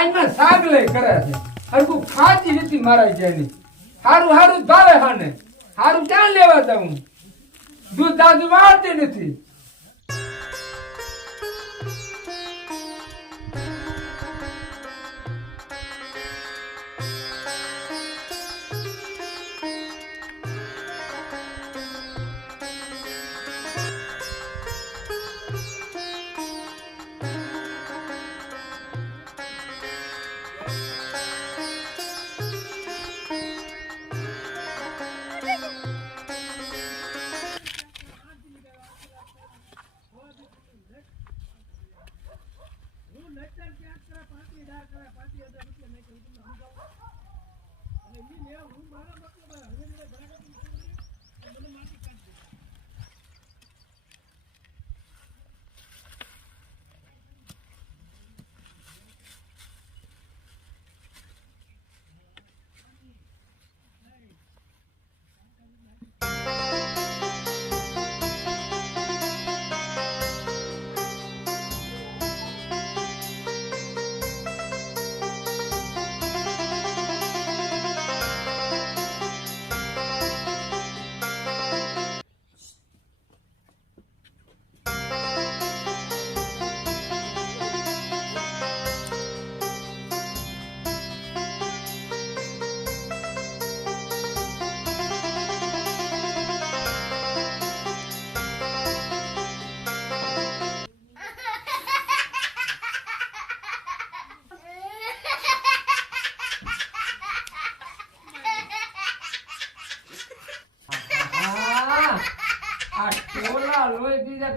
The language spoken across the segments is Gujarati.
આઈમાં સાગલે કરે છે હરકું ખાતી નથી મારા જેની હારું હારું ભાવે હાને હારું ક્યાં લેવા દઉં દૂધ દાદુ વાળતી નથી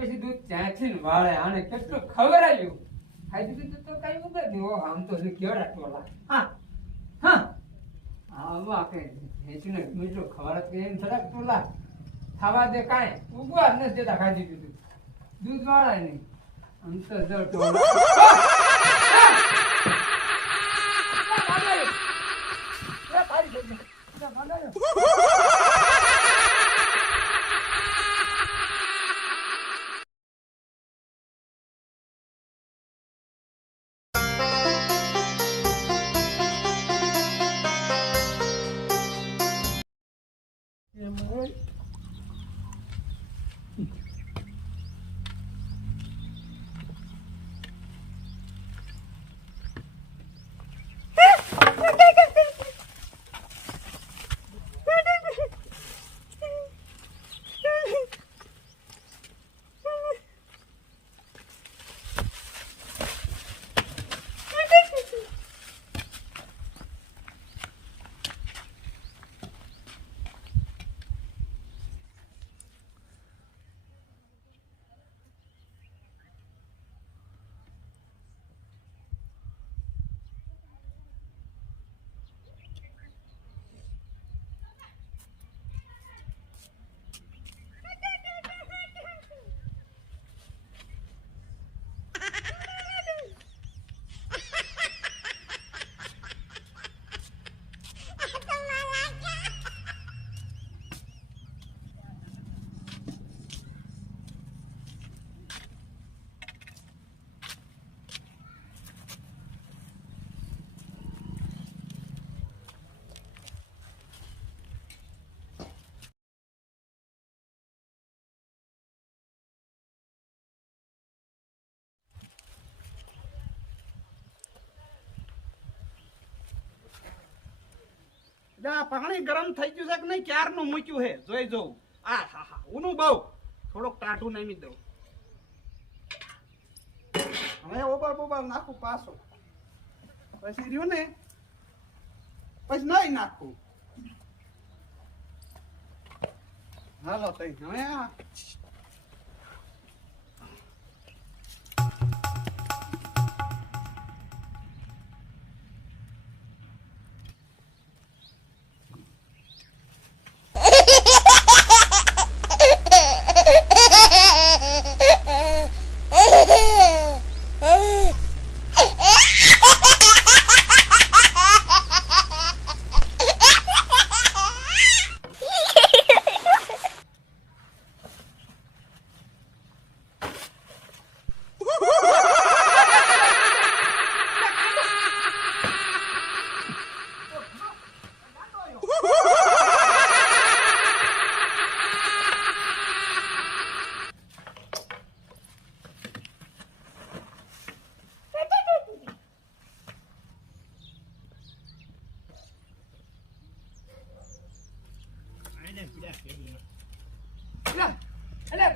પછી દૂધ ત્યાંથી વાળે આને કેટલું ખવડાવ્યું ખાઈ દીધું તો કઈ ઉગત નહીં ઓ આમ તો કેવડા ટોલા હા હા આવા કઈ હેચીને મીઠું ખબર કે એમ થોડાક ટોલા ખાવા દે કાંઈ ઉગવા જ નથી દેતા ખાઈ દીધું દૂધ વાળા નહીં આમ તો જો ટોલા પાણી ગરમ થઈ ગયું છે કે નહીં ક્યારનું મૂક્યું છે જોઈ જોઉં આ હા હા ઊનું બહુ થોડોક ટાઢું નામી દઉં હવે ઓબાળ બોબાળ નાખું પાછું પછી રહ્યું ને પછી નહીં નાખું હાલો તઈ હવે આ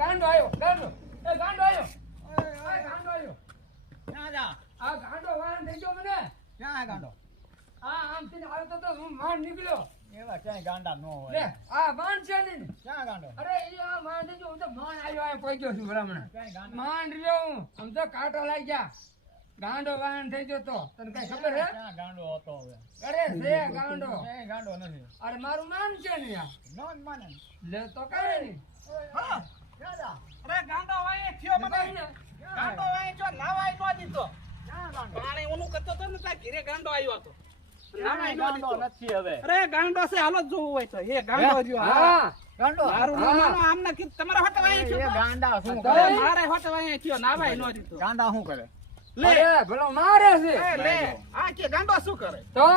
ગાંડો આવ્યો ગાંડો એ ગાંડો આવ્યો એ ગાંડો આવ્યો ક્યાં જા આ ગાંડો વાહન થઈ ગયો મને ક્યાં ગાંડો આ આમ થી આવ્યો તો હું માંડ નીકળ્યો એવા ક્યાંય ગાંડા નો લે આ માંડ છે ને ક્યાં ગાંડો અરે એ આ માંડ થઈ ગયો હું તો માંડ આવ્યો આ પહોંચી ગયો છું ભલામણ ક્યાંય ગાંડા માંડ રહ્યો હું આમ તો કાંટો લાગી ગયા ગાંડો વાહન થઈ ગયો તો તને કઈ ખબર હે ક્યાં ગાંડો હતો હવે અરે છે ગાંડો ક્યાંય ગાંડો નથી અરે મારું નામ છે ને યાર નો જ માને લે તો કઈ નહીં હા ક્યાં જા અરે ગાંડો વાય થયો મને ગાંડો વાય જો નાવાય નો દીધો ક્યાં ગાંડો પાણી ઓનું કરતો તો ને ત્યાં ઘરે ગાંડો આવ્યો હતો નાવાય નો દીધો નથી હવે અરે ગાંડો છે હાલો જ જોવું હોય તો એ ગાંડો રહ્યો હા ગાંડો મારું નામ આનો આમને કીધું તમારા હોટે વાય એ થયો ગાંડા શું કરે? અરે મારે હોટે વાય થયો નાવાય નો દીધો ગાંડા શું કરે લે અરે ભલો મારે છે એ લે આ કે ગાંડો શું કરે તો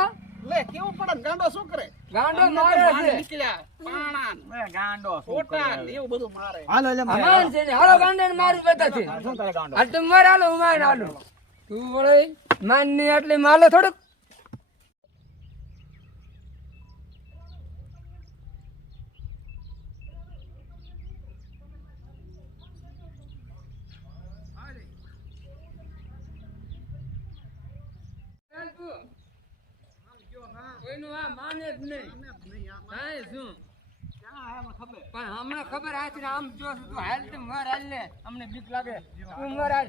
લે કેવું પડે ને ગાંડો શું કરે ગાંડો અમને તો મારે ભાન છે નીકળ્યા પાણા એ ગાંડો શું ફોટા કરે ને એવું બધું મારે હાલો લે અમાન છે ને હાલો ગાંડે ને મારું બેટા છે શું કરે ગાંડો આ તું મારે હાલો હું મારે હાલો તું વળે માન ની આટલી માલે થોડુંક કોઈનું આ માને જ નહીં હા શું પણ હમણાં ખબર આથી આમ જો તું હાલ તે મર હાલ ને અમને બીક લાગે તું મર હાલ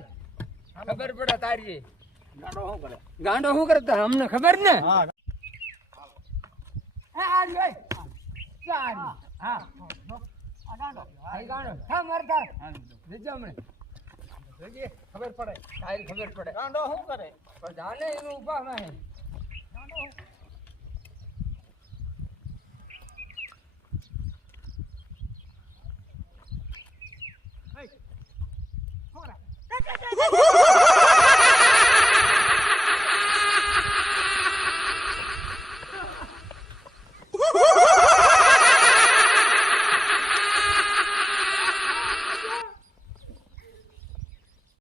ખબર પડે તારી ગાંડો શું કરે ગાંડો શું કરે તો અમને ખબર ને હા હે હાલ ભાઈ સારી હા આ ગાંડો ભાઈ ગાંડો હા મર તાર લીજો હમણે જોજે ખબર પડે તારી ખબર પડે ગાંડો શું કરે પણ જાને એનું ઉભા માં છોકરા